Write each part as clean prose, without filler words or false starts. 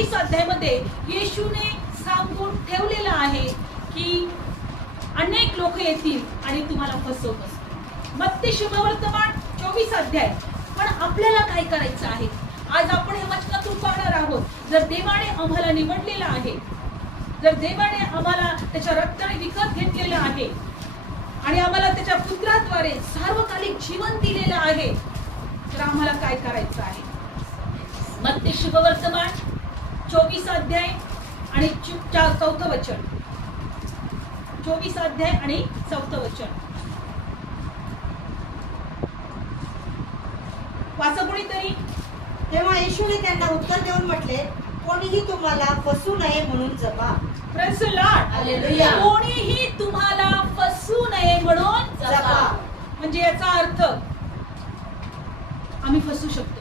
24 अध्यायामध्ये येशूने सांगून ठेवलेलं आहे की अनेक लोक येतील आणि तुम्हाला फसवतील. मत्ती शुभवर्तमान 24 अध्याय. पण आपल्याला काय करायचं आहे? आज आपण हे वचनातून पाहणार आहोत. जर देवाने आम्हाला निवडलेलं आहे, जर देवाने आम्हाला त्याच्या रक्ताने विकत घेतलेलं आहे आणि आम्हाला त्याच्या पुत्राद्वारे सार्वकालिक जीवन दिलेलं आहे, तर आम्हाला काय करायचं आहे? मत्ती शुभवर्तमान 24 अध्याय आणि 4 वचन. 24 अध्याय आणि 4 वचन वाचा कोणीतरी. तेव्हा येशूने त्यांना उत्तर देऊन म्हटले, कोणीही तुम्हाला फसू नये म्हणून जपा. Praise the Lord. हालेलुया. कोणीही तुम्हाला फसू नये म्हणून जपा. म्हणजे याचा अर्थ आम्ही फसू शकतो.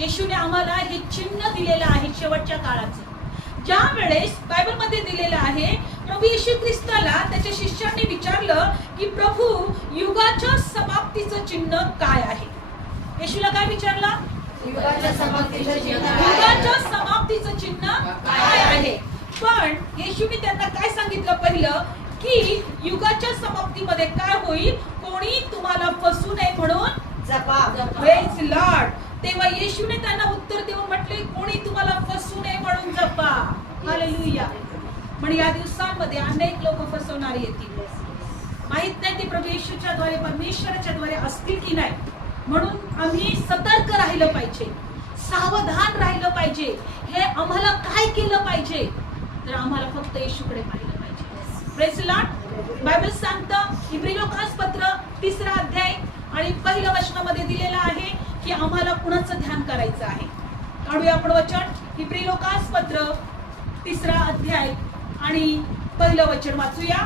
येशूने आम्हाला हे चिन्ह दिलेलं आहे शेवटच्या काळाचं. ज्या वेळेस बायबल मध्ये दिलेलं आहे, प्रभू येशू ख्रिस्ताला त्याच्या शिष्यांनी विचारलं की प्रभू, युगाच्या समाप्तीचं चिन्ह काय आहे? येशूला काय विचारलं? युगाच्या समाप्तीचं चिन्ह काय युगाच्या आहे? समाप्तीचं चिन्ह काय आहे? पण येशूने त्यांना काय सांगितलं? पहिलं की युगाच्या समाप्तीमध्ये काय होईल? कोणी तुम्हाला फसू नये म्हणून जपा. Praise Lord. तेव्हा येशूने त्यांना उत्तर देऊन म्हटले, कोणी तुम्हाला फसू नये म्हणून जपा. हालेलुया. पण या दिवसांमध्ये अनेक लोक फसवणारे येतील. माहित नाही ते प्रभू येशूच्या द्वारे, परमेश्वराच्या द्वारे असतील की नाही. म्हणून आम्ही सतर्क राहिलं पाहिजे, सावधान राहिलं पाहिजे. हे आम्हाला काय केलं पाहिजे? तर आम्हाला फक्त येशूकडे पाहिलं पाहिजे. Praise Lord. बायबल सांगतं, इब्री लोकांपत्र 3 अध्याय आणि 1 वचनामध्ये दिलेलं आहे की आम्हाला कुणाचं ध्यान करायचं आहे. काढूया आपण वचन. इब्री लोकांपत्र 3 अध्याय आणि 1 वचन वाचूया.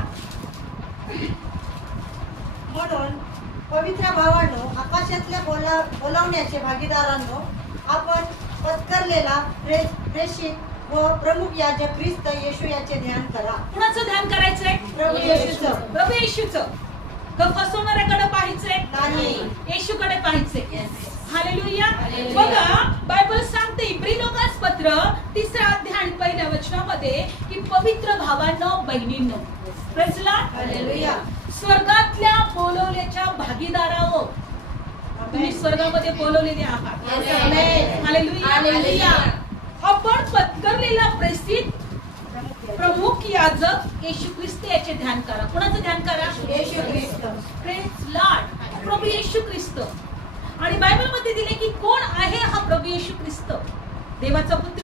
म्हणून पवित्र भावांनो, आकाशातल्या बोलावण्याचे भागीदारांनो, आपण पत्करलेला प्रेषित व प्रमुख याजक ख्रिस्त येशू याचे ध्यान करा. कुणाचं ध्यान करायचंय? प्रभू येशूचं. प्रभू येशूचं. का फसवणाऱ्याकडे पाहायचंय? नाही. येशूकडे पाहायचंय. हालेलुया. हालेलुया. बघा, बायबल सांगते इब्री लोकांपत्र 3 अध्याय 1 वचनामध्ये की पवित्र भावांनो, बहिणींनो, प्रेज लॉर्ड. हालेलुया. स्वर्गातल्या बोलवल्याच्या भागीदारांनो, तुम्ही स्वर्गामध्ये बोलवलेले आहात. हालेलुया. हालेलुया. आपण पत्करलेला प्रेषित प्रमुख याजक येशू ख्रिस्त याचे ध्यान करा. कोणाचं ध्यान करा? येशू ख्रिस्त. Praise lord. प्रभू येशू ख्रिस्त. आणि बायबल मध्ये दिले की कोण आहे हा प्रभू येशू ख्रिस्त? देवाचा पुत्र.